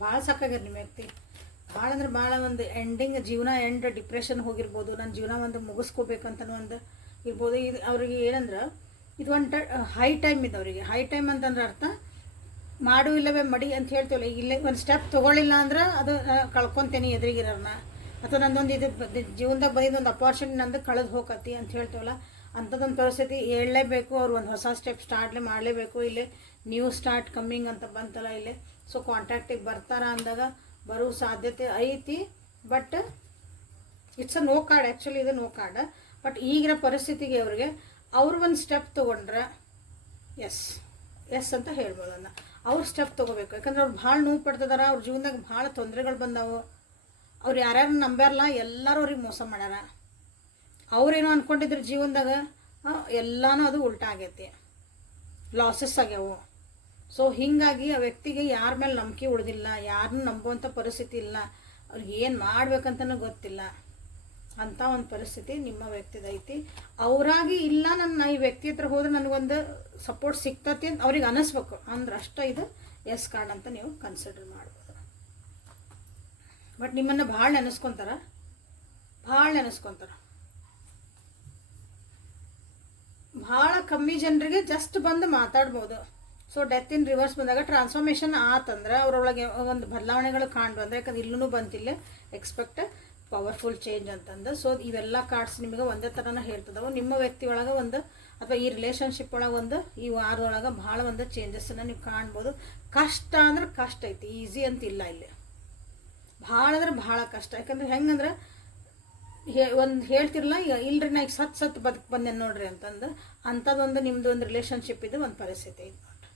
ಭಾಳ ಸಾಕಾಗ್ಯದ ನಿಮ್ಮ ವ್ಯಕ್ತಿ, ಭಾಳ ಅಂದ್ರೆ ಭಾಳ ಒಂದು ಎಂಡಿಂಗ್, ಜೀವನ ಎಂಡ್ ಡಿಪ್ರೆಷನ್ ಹೋಗಿರ್ಬೋದು, ನನ್ನ ಜೀವನ ಒಂದು ಮುಗಿಸ್ಕೋಬೇಕಂತ ಒಂದು ಇರ್ಬೋದು. ಇದು ಅವ್ರಿಗೆ ಏನಂದ್ರೆ ಇದು ಒಂದು ಹೈ ಟೈಮ್ ಇದೆ ಅವರಿಗೆ. ಹೈ ಟೈಮ್ ಅಂತಂದ್ರೆ ಅರ್ಥ ಮಾಡು ಇಲ್ಲವೇ ಮಡಿ ಅಂತ ಹೇಳ್ತೀವಲ್ಲ, ಇಲ್ಲೇ ಒಂದು ಸ್ಟೆಪ್ ತೊಗೊಳ್ಳಿಲ್ಲ ಅಂದ್ರೆ ಅದು ಕಳ್ಕೊತೇನೆ ಎದುರಿಗಿರೋನ್ನ, ಅಥವಾ ನಂದೊಂದು ಇದು ಜೀವನದಾಗ ಬಂದಿದ್ದೊಂದು ಅಪಾರ್ಚುನಿಟಿ ನಂದು ಕಳೆದು ಹೋಗತಿ ಅಂತ ಹೇಳ್ತೀವಲ್ಲ, ಅಂಥದ್ದೊಂದು ಪರಿಸ್ಥಿತಿ ಹೇಳಲೇಬೇಕು. ಅವ್ರು ಒಂದು ಹೊಸ ಸ್ಟೆಪ್ ಸ್ಟಾರ್ಟ್ಲೆ ಮಾಡಲೇಬೇಕು. ಇಲ್ಲಿ ನ್ಯೂ ಸ್ಟಾರ್ಟ್ ಕಮ್ಮಿಂಗ್ ಅಂತ ಬಂತಲ್ಲ ಇಲ್ಲಿ. ಸೊ ಕಾಂಟ್ಯಾಕ್ಟಿಗೆ ಬರ್ತಾರ ಅಂದಾಗ ಬರೋ ಸಾಧ್ಯತೆ ಐತಿ. But it's a no card, actually ಇದು ನೋ ಕಾರ್ಡ್. ಬಟ್ ಈಗಿರೋ ಪರಿಸ್ಥಿತಿಗೆ ಅವ್ರು ಒಂದು ಸ್ಟೆಪ್ ತೊಗೊಂಡ್ರೆ ಎಸ್ ಅಂತ ಹೇಳ್ಬೋದು. ಅದನ್ನು ಅವ್ರು ಸ್ಟೆಪ್ ತೊಗೋಬೇಕು. ಯಾಕಂದ್ರೆ ಅವ್ರು ಭಾಳ ನೋವು ಪಡ್ತಿದಾರ, ಅವ್ರ ಜೀವನದಾಗ ಭಾಳ ತೊಂದರೆಗಳು ಬಂದಾವು. ಅವ್ರು ಯಾರ್ಯಾರು ನಂಬ್ಯಾರಲ್ಲ ಎಲ್ಲರೂ ಅವ್ರಿಗೆ ಮೋಸ ಮಾಡ್ಯಾರ. ಅವ್ರೇನೋ ಅಂದ್ಕೊಂಡಿದ್ರು ಜೀವನದಾಗ, ಎಲ್ಲನೂ ಅದು ಉಲ್ಟಾ ಆಗೈತಿ, ಲಾಸಸ್ ಆಗ್ಯಾವು. ಸೊ ಹೀಗಾಗಿ ಆ ವ್ಯಕ್ತಿಗೆ ಯಾರ ಮೇಲೆ ನಂಬಿಕೆ ಉಳಿದಿಲ್ಲ, ಯಾರನ್ನೂ ನಂಬುವಂಥ ಪರಿಸ್ಥಿತಿ ಇಲ್ಲ, ಅವ್ರಿಗೆ ಏನು ಮಾಡ್ಬೇಕಂತನೂ ಗೊತ್ತಿಲ್ಲ. ಅಂಥ ಒಂದು ಪರಿಸ್ಥಿತಿ ನಿಮ್ಮ ವ್ಯಕ್ತಿದೈತಿ. ಅವರಾಗಿ ಇಲ್ಲ ನನ್ನ ಈ ವ್ಯಕ್ತಿ ಹತ್ರ ಹೋದ್ರೆ ನನಗೊಂದು ಸಪೋರ್ಟ್ ಸಿಗ್ತತಿ ಅಂತ ಅವ್ರಿಗೆ ಅನ್ನಿಸ್ಬೇಕು ಅಂದ್ರೆ ಅಷ್ಟ ಇದು ಎಸ್ ಕಾರ್ಡ್ ಅಂತ ನೀವು ಕನ್ಸಿಡರ್ ಮಾಡ್ಬೋದು. ಬಟ್ ನಿಮ್ಮನ್ನು ಭಾಳ ನೆನೆಸ್ಕೊತಾರ. ಭಾಳ ಕಮ್ಮಿ ಜನರಿಗೆ ಜಸ್ಟ್ ಬಂದು ಮಾತಾಡ್ಬೋದು. ಸೊ ಡೆತ್ ಇನ್ ರಿವರ್ಸ್ ಬಂದಾಗ ಟ್ರಾನ್ಸ್ಫಾರ್ಮೇಷನ್ ಆತಂದ್ರೆ ಅವರೊಳಗೆ ಒಂದು ಬದಲಾವಣೆಗಳು ಕಾಣು ಅಂದರೆ, ಯಾಕಂದ್ರೆ ಇಲ್ಲೂ ಬಂತಿಲ್ಲ ಎಕ್ಸ್ಪೆಕ್ಟ್ ಪವರ್ಫುಲ್ ಚೇಂಜ್ ಅಂತಂದು. ಸೊ ಇವೆಲ್ಲ ಕಾರ್ಡ್ಸ್ ನಿಮಗೆ ಒಂದೇ ಥರನ ಹೇಳ್ತದವು. ನಿಮ್ಮ ವ್ಯಕ್ತಿ ಒಳಗೆ ಒಂದು ಅಥವಾ ಈ ರಿಲೇಷನ್ಶಿಪ್ ಒಳಗೆ ಒಂದು ಈ ವಾರದೊಳಗೆ ಭಾಳ ಒಂದು ಚೇಂಜಸ್ಸನ್ನು ನೀವು ಕಾಣ್ಬೋದು. ಕಷ್ಟ ಅಂದ್ರೆ ಕಷ್ಟ ಐತಿ, ಈಸಿ ಅಂತ ಇಲ್ಲ ಇಲ್ಲಿ. ಭಾಳ ಅಂದ್ರೆ ಭಾಳ ಕಷ್ಟ. ಯಾಕಂದ್ರೆ ಹೆಂಗಂದ್ರೆ ಒಂದು ಹೇಳ್ತಿರಲ್ಲ, ಈಗ ಇಲ್ರಿ ನಾ ಈಗ ಸತ್ ಬದುಕು ಬಂದೆ ನೋಡ್ರಿ ಅಂತಂದು, ಅಂಥದ್ದೊಂದು ನಿಮ್ಮದು ಒಂದು ರಿಲೇಷನ್ಶಿಪ್ ಇದು ಒಂದು ಪರಿಸ್ಥಿತಿ ಐತೆ ನೋಡ್ರಿ.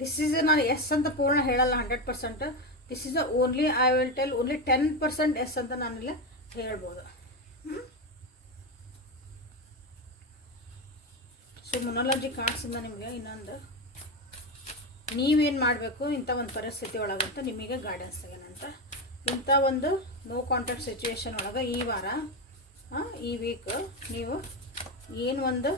ದಿಸ್ ಈಸ್ ನಾನು ಎಸ್ ಅಂತ ಪೂರ್ಣ ಹೇಳಲ್ಲ 100%. This is only I will tell only 10% yes ಅಂತ ನಾನಿಲ್ಲ ಹೇಳ್ಬೋದು. ಸೊ ಮೊನಾಲಜಿ ಕಾರ್ಡ್ಸಿಂದ ನಿಮಗೆ ಇನ್ನೊಂದು ನೀವೇನು ಮಾಡಬೇಕು ಇಂಥ ಒಂದು ಪರಿಸ್ಥಿತಿ ಒಳಗಂತ ನಿಮಗೆ ಗೈಡೆನ್ಸ್ ತೆಗೆನಂತ. ಇಂಥ ಒಂದು ನೋ ಕಾಂಟ್ಯಾಕ್ಟ್ ಸಿಚುವೇಶನ್ ಒಳಗೆ ಈ ವಾರ ಈ ವೀಕ್ ನೀವು ಏನು ಒಂದು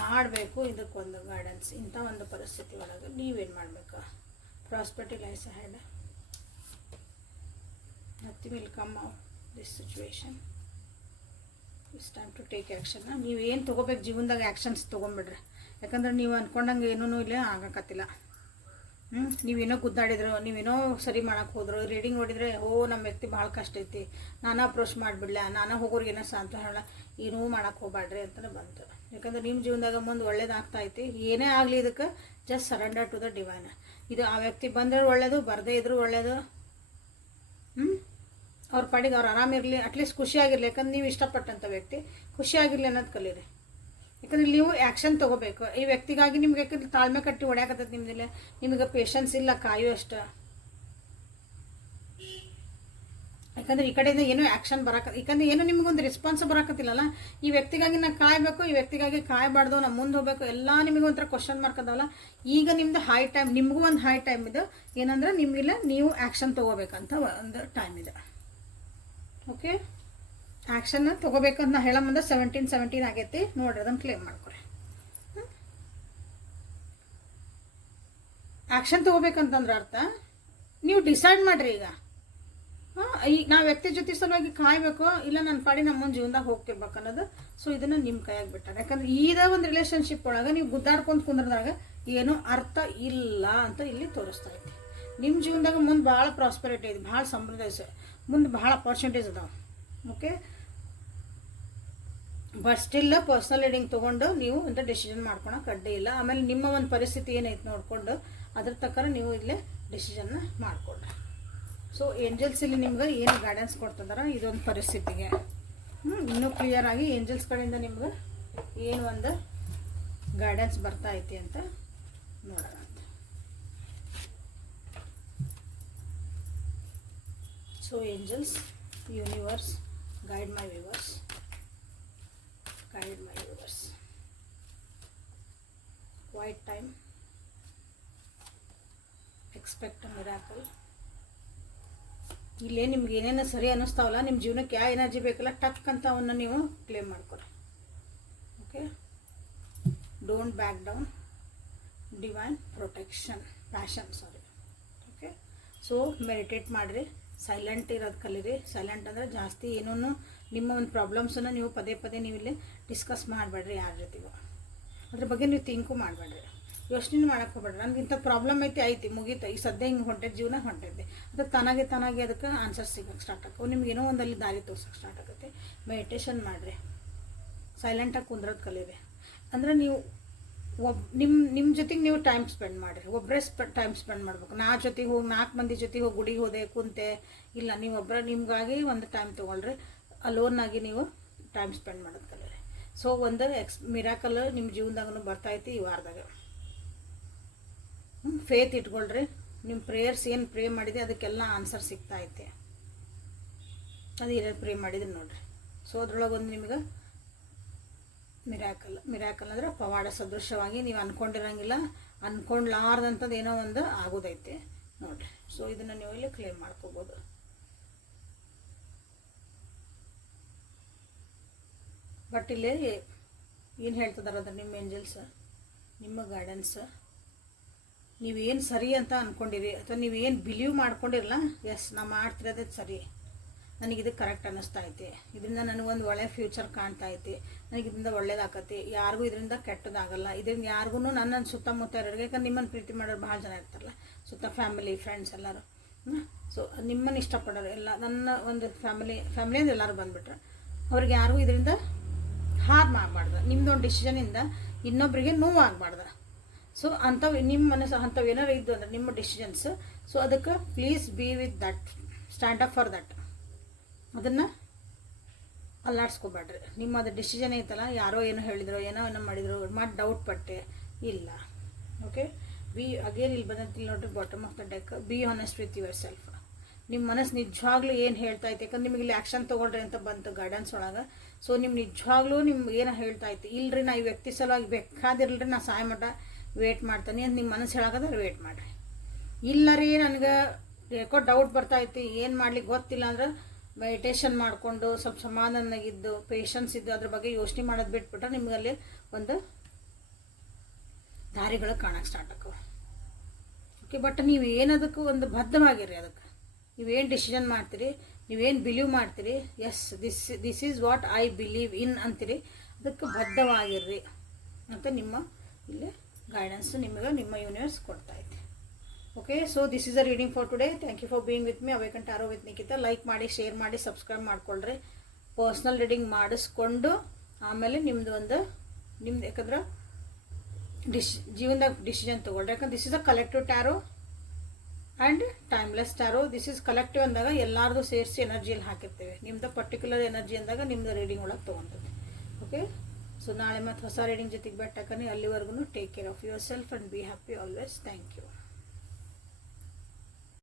ಮಾಡಬೇಕು, ಇದಕ್ಕೊಂದು ಗೈಡೆನ್ಸ್. ಇಂಥ ಒಂದು ಪರಿಸ್ಥಿತಿ ಒಳಗೆ ನೀವೇನು ಮಾಡಬೇಕು. Prosperity lies ahead, nothing will come out this situation. It's time to take action. ನೀವು ಏನು ತೊಗೋಬೇಕು ಜೀವನದಾಗ ಆ್ಯಕ್ಷನ್ಸ್ ತೊಗೊಂಬಿಡ್ರಿ. ಯಾಕಂದ್ರೆ ನೀವು ಅಂದ್ಕೊಂಡಂಗೆ ಏನೂ ಇಲ್ಲೇ ಆಗಕತ್ತಿಲ್ಲ. ನೀವೇನೋ ಗುದ್ದಾಡಿದ್ರು, ನೀವೇನೋ ಸರಿ ಮಾಡೋಕೆ ಹೋದ್ರು, ರೀಡಿಂಗ್ ನೋಡಿದರೆ ನಮ್ಮ ವ್ಯಕ್ತಿ ಭಾಳ ಕಷ್ಟ ಐತಿ, ನಾನು ಅಪ್ರೋಚ್ ಮಾಡಿಬಿಡ್ಲ, ನಾನು ಹೋಗೋರಿಗೆ ಏನೋ ಸಾಂತ್ವನ ಹೇಳ, ಏನೂ ಮಾಡೋಕೆ ಹೋಗ್ಬೇಡ್ರಿ ಅಂತಲೇ ಬಂತು. ಯಾಕಂದ್ರೆ ನಿಮ್ಮ ಜೀವನದಾಗ ಮುಂದೆ ಒಳ್ಳೇದಾಗ್ತಾ ಐತಿ. ಏನೇ ಆಗಲಿ ಇದಕ್ಕೆ just surrender to the divine. ಇದು ಆ ವ್ಯಕ್ತಿ ಬಂದರೆ ಒಳ್ಳೇದು, ಬರದೇ ಇದ್ರೂ ಒಳ್ಳೇದು. ಅವ್ರ ಪಾಡಿಗೆ ಅವ್ರು ಆರಾಮಿರಲಿ, ಅಟ್ಲೀಸ್ಟ್ ಖುಷಿಯಾಗಿರಲಿ. ಯಾಕಂದ್ರೆ ನೀವು ಇಷ್ಟಪಟ್ಟಂಥ ವ್ಯಕ್ತಿ ಖುಷಿಯಾಗಿರಲಿ ಅನ್ನೋದು ಕಲೀರಿ. ಯಾಕಂದ್ರೆ ನೀವು ಆ್ಯಕ್ಷನ್ ತೊಗೋಬೇಕು. ಈ ವ್ಯಕ್ತಿಗಾಗಿ ನಿಮ್ಗೆ ಯಾಕಂದ್ರೆ ತಾಳ್ಮೆ ಕಟ್ಟಿ ಹೊಡ್ಯಾಕತ್ತೈತೆ ನಿಮ್ದಿಲ್ಲ, ನಿಮಗೆ ಪೇಷನ್ಸ್ ಇಲ್ಲ ಕಾಯೋ ಅಷ್ಟು. ಯಾಕಂದ್ರೆ ಈ ಕಡೆಯಿಂದ ಏನೋ ಆ್ಯಕ್ಷನ್ ಯಾಕಂದ್ರೆ ಏನೋ ನಿಮಗೊಂದು ರೆಸ್ಪಾನ್ಸ್ ಬರಾಕತ್ತಿಲ್ಲಲ್ಲ. ಈ ವ್ಯಕ್ತಿಗಾಗಿ ನಾ ಕಾಯಬೇಕು, ಈ ವ್ಯಕ್ತಿಗಾಗಿ ಕಾಯಬಾರ್ದು, ನಾ ಮುಂದೆ ಹೋಗ್ಬೇಕು, ಎಲ್ಲ ನಿಮಗೆ ಒಂಥರ ಕ್ವಶನ್ ಮಾರ್ಕ್ ಅದಾವಲ್ಲ. ಈಗ ನಿಮ್ದು ಹೈ ಟೈಮ್, ನಿಮಗೂ ಒಂದು ಹೈ ಟೈಮ್ ಇದೆ. ಏನಂದ್ರೆ ನಿಮಗಿಲ್ಲ ನೀವು ಆ್ಯಕ್ಷನ್ ತೊಗೋಬೇಕಂತ ಒಂದು ಟೈಮ್ ಇದೆ. ಓಕೆ, ಆ್ಯಕ್ಷನ್ನ ತೊಗೋಬೇಕಂತ ನಾ ಹೇಳೋ ಮುಂದೆ 17 ಆಗೈತಿ ನೋಡ್ರಿ, ಅದನ್ನು ಕ್ಲೇಮ್ ಮಾಡ್ಕೊರಿ. ಆ್ಯಕ್ಷನ್ ತೊಗೋಬೇಕಂತಂದ್ರೆ ಅರ್ಥ ನೀವು ಡಿಸೈಡ್ ಮಾಡಿರಿ. ಈಗ ನಾ ವ್ಯಕ್ತಿ ಜೊತೆ ಸಲುವಾಗಿ ಕಾಯಬೇಕು, ಇಲ್ಲ ನನ್ನ ಪಾಡಿ ನಮ್ಮ ಮುಂದೆ ಜೀವನದಾಗ ಹೋಗ್ತಿರ್ಬೇಕು ಅನ್ನೋದು. ಸೊ ಇದನ್ನು ನಿಮ್ಮ ಕೈಯಾಗಿ ಬಿಟ್ಟಾರೆ. ಯಾಕಂದ್ರೆ ಇದೇ ಒಂದು ರಿಲೇಷನ್ಶಿಪ್ ಒಳಗೆ ನೀವು ಗುದ್ದಾಡ್ಕೊಂಡು ಕುಂದ್ರದಾಗ ಏನೂ ಅರ್ಥ ಇಲ್ಲ ಅಂತ ಇಲ್ಲಿ ತೋರಿಸ್ತಾ ಐತಿ. ನಿಮ್ಮ ಜೀವನದಾಗ ಮುಂದೆ ಭಾಳ ಪ್ರಾಸ್ಪೆರಿಟಿ ಐತಿ, ಭಾಳ ಸಮೃದ್ಧ, ಮುಂದೆ ಭಾಳ ಅಪಾರ್ಚುನಿಟೀಸ್ ಅದಾವೆ. Okay, but still personal reading ತೊಗೊಂಡು ನೀವು ಇಂಥ ಡಿಸಿಷನ್ ಮಾಡ್ಕೊಳಕ್ಕೆ ಅಡ್ಡಿ ಇಲ್ಲ. ಆಮೇಲೆ ನಿಮ್ಮ ಒಂದು ಪರಿಸ್ಥಿತಿ ಏನೈತೆ ನೋಡಿಕೊಂಡು ಅದ್ರ ತಕ್ಕನ ನೀವು ಇಲ್ಲೇ ಡಿಸಿಷನ್ನ ಮಾಡಿಕೊಡ್ರಿ. ಸೊ ಏಂಜಲ್ಸ್ ಇಲ್ಲಿ ನಿಮ್ಗೆ ಏನು ಗೈಡೆನ್ಸ್ ಕೊಡ್ತಿದಾರ ಇದೊಂದು ಪರಿಸ್ಥಿತಿಗೆ ಇನ್ನೂ ಕ್ಲಿಯರ್ ಆಗಿ ಏಂಜಲ್ಸ್ ಕಡೆಯಿಂದ ನಿಮ್ಗೆ ಏನು ಒಂದು ಗೈಡೆನ್ಸ್ ಬರ್ತಾ ಐತಿ ಅಂತ ನೋಡೋಣ. So angels, universe, guide my viewers, guide my viewers. Quiet time, expect a miracle. ಇಲ್ಲೇ ನಿಮ್ಗೆ ಏನೇನು ಸರಿ ಅನ್ನಿಸ್ತಾವಲ್ಲ, ನಿಮ್ಮ ಜೀವನಕ್ಕೆ ಯಾವ ಎನರ್ಜಿ ಬೇಕಲ್ಲ ಟಕ್ ಅಂತ ಅವನ್ನ ನೀವು ಕ್ಲೇಮ್ ಮಾಡ್ಕೊರಿ. Okay, don't back down, divine protection, passion, sorry. Okay, so meditate ಮಾಡಿರಿ, ಸೈಲೆಂಟ್ ಇರೋದು ಕಲೀರಿ. ಸೈಲೆಂಟ್ ಅಂದರೆ ಜಾಸ್ತಿ ಏನೂ ನಿಮ್ಮ ಒಂದು ಪ್ರಾಬ್ಲಮ್ಸನ್ನು ನೀವು ಪದೇ ನೀವು ಇಲ್ಲಿ ಡಿಸ್ಕಸ್ ಮಾಡಬೇಡ್ರಿ ಯಾರ ಜೊತೆಗೂ. ಅದ್ರ ಬಗ್ಗೆ ನೀವು ಥಿಂಕು ಮಾಡಬೇಡ್ರಿ, ಯೋಚನೆ ಮಾಡೋಕ್ಕೆ ಹೋಗ್ಬೇಡ್ರಿ. ನನಗೆ ಇಂಥ ಪ್ರಾಬ್ಲಮ್ ಐತಿ ಮುಗೀತು, ಈ ಸದ್ಯ ಹಿಂಗೆ ಹೊಂಟೈತೆ, ಜೀವನ ಹೊಂಟೈತೆ, ಅದಕ್ಕೆ ತಾನಾಗೆ ಅದಕ್ಕೆ ಆನ್ಸರ್ ಸಿಗೋಕ್ಕೆ ಸ್ಟಾರ್ಟ್ ಆಗೋವು. ನಿಮ್ಗೆ ಏನೋ ಒಂದಲ್ಲಿ ದಾರಿ ತೋರ್ಸೋಕ್ಕೆ ಸ್ಟಾರ್ಟ್ ಆಗುತ್ತೆ. ಮೆಡಿಟೇಷನ್ ಮಾಡಿರಿ, ಸೈಲೆಂಟಾಗಿ ಕುಂದ್ರೋದು ಕಲೀರಿ. ಅಂದರೆ ನೀವು ನಿಮ್ಮ ಜೊತೆಗೆ ನೀವು ಟೈಮ್ ಸ್ಪೆಂಡ್ ಮಾಡಿರಿ. ಒಬ್ಬರೇ ಟೈಮ್ ಸ್ಪೆಂಡ್ ಮಾಡ್ಬೇಕು. ಜೊತೆಗೆ ಹೋಗಿ 4 ಮಂದಿ ಜೊತೆಗೆ ಹೋಗಿ ಗುಡಿಗೆ ಹೋದೆ ಕುಂತೆ ಇಲ್ಲ, ನೀವು ಒಬ್ಬರ ನಿಮಗಾಗಿ ಒಂದು ಟೈಮ್ ತೊಗೊಳ್ರಿ. ಅಲೋನಾಗಿ ನೀವು ಟೈಮ್ ಸ್ಪೆಂಡ್ ಮಾಡೋದು ಕಲೀರಿ. ಸೊ ಒಂದು ಮಿರಾಕಲ್ ನಿಮ್ಮ ಜೀವನದಾಗೂ ಬರ್ತೈತಿ ಈ ವಾರದಾಗ. ಫೇತ್ ಇಟ್ಕೊಳ್ರಿ. ನಿಮ್ಮ ಪ್ರೇಯರ್ಸ್ ಏನು ಪ್ರೇ ಮಾಡಿದೆ ಅದಕ್ಕೆಲ್ಲ ಆನ್ಸರ್ ಸಿಗ್ತಾ ಐತೆ. ಅದು ಏನೇನು ಪ್ರೇ ಮಾಡಿದ್ರೆ ನೋಡಿರಿ. ಸೊ ಅದ್ರೊಳಗೆ ಒಂದು ನಿಮ್ಗೆ ಮಿರಾಕಲ್ ಅಂದರೆ ಪವಾಡ ಸದೃಶವಾಗಿ ನೀವು ಅಂದ್ಕೊಂಡಿರಂಗಿಲ್ಲ, ಅಂದ್ಕೊಂಡ್ಲಾರ್ದಂಥದ್ದು ಏನೋ ಒಂದು ಆಗೋದೈತೆ ನೋಡಿರಿ. ಸೊ ಇದನ್ನು ನೀವು ಇಲ್ಲಿ ಕ್ಲೇಮ್ ಮಾಡ್ಕೋಬೋದು. ಬಟ್ ಇಲ್ಲಿ ಏನು ಹೇಳ್ತಿದಾರೆ ಅಂದ್ರೆ ನಿಮ್ಮ ಏಂಜಲ್ಸ್, ನಿಮ್ಮ ಗೈಡೆನ್ಸ್, ನೀವೇನು ಸರಿ ಅಂತ ಅಂದ್ಕೊಂಡಿರಿ ಅಥವಾ ನೀವೇನು ಬಿಲೀವ್ ಮಾಡ್ಕೊಂಡಿರಲ್ಲ, ಎಸ್ ನಾ ಮಾಡ್ತಿರೋದೇ ಸರಿ, ನನಗಿದು ಕರೆಕ್ಟ್ ಅನ್ನಿಸ್ತಾ ಐತಿ, ಇದರಿಂದ ನನಗೊಂದು ಒಳ್ಳೆಯ ಫ್ಯೂಚರ್ ಕಾಣ್ತಾ ಐತಿ, ನನಗೆ ಇದರಿಂದ ಒಳ್ಳೇದಾಕತಿ, ಯಾರಿಗೂ ಇದರಿಂದ ಕೆಟ್ಟದಾಗಲ್ಲ, ಇದರಿಂದ ಯಾರಿಗೂ ನನ್ನ ಸುತ್ತಮುತ್ತ ಇರೋರಿಗೆ, ಯಾಕಂದ್ರೆ ನಿಮ್ಮನ್ನು ಪ್ರೀತಿ ಮಾಡೋರು ಭಾಳ ಜನ ಇರ್ತಾರಲ್ಲ ಸುತ್ತ, ಫ್ಯಾಮಿಲಿ ಫ್ರೆಂಡ್ಸ್ ಎಲ್ಲರೂ. ಸೊ ನಿಮ್ಮನ್ನು ಇಷ್ಟಪಡೋರು ಎಲ್ಲ, ನನ್ನ ಒಂದು ಫ್ಯಾಮಿಲಿಯಿಂದ ಎಲ್ಲರೂ ಬಂದುಬಿಟ್ರೆ ಅವ್ರಿಗೆ ಯಾರಿಗೂ ಇದರಿಂದ ಹಾರ್ಮ್ ಆಗಬಾರ್ದು, ನಿಮ್ಮದೊಂದು ಡಿಸಿಷನಿಂದ ಇನ್ನೊಬ್ಬರಿಗೆ ನೋವು ಆಗಬಾರ್ದು. ಸೊ ಅಂಥವು ನಿಮ್ಮ ಮನಸ್ಸು ಅಂಥವು ಏನಾರು ಇದ್ದು ಅಂದರೆ ನಿಮ್ಮ ಡಿಸಿಷನ್ಸ್, ಸೊ ಅದಕ್ಕೆ please be with that, stand up for that. ಅದನ್ನು ಅಲ್ಲಾಡ್ಸ್ಕೊಬೇಡ್ರಿ. ನಿಮ್ಮದು ಡಿಸಿಷನ್ ಐತಲ್ಲ, ಯಾರೋ ಏನೋ ಹೇಳಿದ್ರು, ಏನೋ ಮಾಡಿದ್ರು ಮಾಡಿ ಡೌಟ್ ಪಟ್ಟೆ ಇಲ್ಲ. ಓಕೆ, ಬಿ ಅಗೇನ್ ಇಲ್ಲಿ ಬಂದಂತಿಲ್ಲ ನೋಡ್ರಿ, bottom of the deck, be honest with your self. ನಿಮ್ಮ ಮನಸ್ಸು ನಿಜವಾಗ್ಲೂ ಏನು ಹೇಳ್ತಾ ಐತೆ, ಯಾಕಂದ್ರೆ ನಿಮಗೆ ಇಲ್ಲಿ ಆ್ಯಕ್ಷನ್ ತೊಗೊಳ್ರಿ ಅಂತ ಬಂತು ಗೈಡೆನ್ಸ್ ಒಳಗೆ. ಸೊ ನಿಮ್ಮ ನಿಜವಾಗ್ಲೂ ನಿಮ್ಗೆ ಏನು ಹೇಳ್ತಾ ಐತಿ, ಇಲ್ರಿ ನಾ ಈ ವ್ಯಕ್ತಿ ಸಲುವಾಗಿ ಬೇಕಾದಿರಲ್ರಿ ನಾ ಸಾಯ ಮಟ್ಟ ವೇಟ್ ಮಾಡ್ತಾನೆ ಅಂತ ನಿಮ್ಮ ಮನಸ್ಸು ಹೇಳೋದಾದ್ರೆ ವೇಟ್ ಮಾಡಿರಿ. ಇಲ್ಲ ರೀ ನನಗೆ ಯಾಕೋ ಡೌಟ್ ಬರ್ತಾ ಐತಿ, ಏನು ಮಾಡ್ಲಿಕ್ಕೆ ಗೊತ್ತಿಲ್ಲ ಅಂದ್ರೆ ಮೆಡಿಟೇಷನ್ ಮಾಡಿಕೊಂಡು ಸ್ವಲ್ಪ ಸಮಾಧಾನವಾಗಿದ್ದು ಪೇಷನ್ಸ್ ಇದ್ದು ಅದ್ರ ಬಗ್ಗೆ ಯೋಚನೆ ಮಾಡೋದು ಬಿಟ್ಬಿಟ್ರೆ ನಿಮಗಲ್ಲಿ ಒಂದು ದಾರಿಗಳು ಕಾಣಕ್ಕೆ ಸ್ಟಾರ್ಟ್ ಆಕವು. ಓಕೆ, ಬಟ್ ನೀವು ಏನದಕ್ಕೂ ಒಂದು ಬದ್ಧವಾಗಿರ್ರಿ. ಅದಕ್ಕೆ ನೀವೇನು ಡಿಸಿಷನ್ ಮಾಡ್ತೀರಿ, ನೀವೇನು ಬಿಲೀವ್ ಮಾಡ್ತೀರಿ, yes this is what I believe in ಅಂತೀರಿ, ಅದಕ್ಕೆ ಬದ್ಧವಾಗಿರ್ರಿ ಅಂತ ನಿಮ್ಮ ಇಲ್ಲಿ ಗೈಡೆನ್ಸು ನಿಮಗೆ ನಿಮ್ಮ ಯೂನಿವರ್ಸ್ ಕೊಡ್ತಾ ಐತೆ. Okay, so this is a reading for today. Thank you for being with me. Awaken taro with Nikhita. Like ಮಾಡಿ, ಶೇರ್ ಮಾಡಿ, ಸಬ್ಸ್ಕ್ರೈಬ್ ಮಾಡ್ಕೊಳ್ರಿ. ಪರ್ಸ್ನಲ್ ರೀಡಿಂಗ್ ಮಾಡಿಸ್ಕೊಂಡು ಆಮೇಲೆ ನಿಮ್ಮದು ಯಾಕಂದ್ರೆ ಜೀವನದಾಗ ಡಿಸಿಷನ್ ತೊಗೊಳ್ರಿ. ಯಾಕಂದ್ರೆ this is a collective tarot and timeless tarot. This is collective ಅಂದಾಗ ಎಲ್ಲರದು ಸೇರಿಸಿ ಎನರ್ಜಿಯಲ್ಲಿ ಹಾಕಿರ್ತೇವೆ. ನಿಮ್ಮದು ಪರ್ಟಿಕ್ಯುಲರ್ ಎನರ್ಜಿ ಅಂದಾಗ ನಿಮ್ಮದು ರೀಡಿಂಗ್ ಒಳಗೆ ತೊಗೊತದೆ. ಓಕೆ, ಸೊ ನಾಳೆ ಮತ್ತು ಹೊಸ ರೀಡಿಂಗ್ ಜೊತೆಗೆ ಬೆಟ್ಟಕನೇ, ಅಲ್ಲಿವರೆಗೂ take care of yourself and be happy always. Thank you.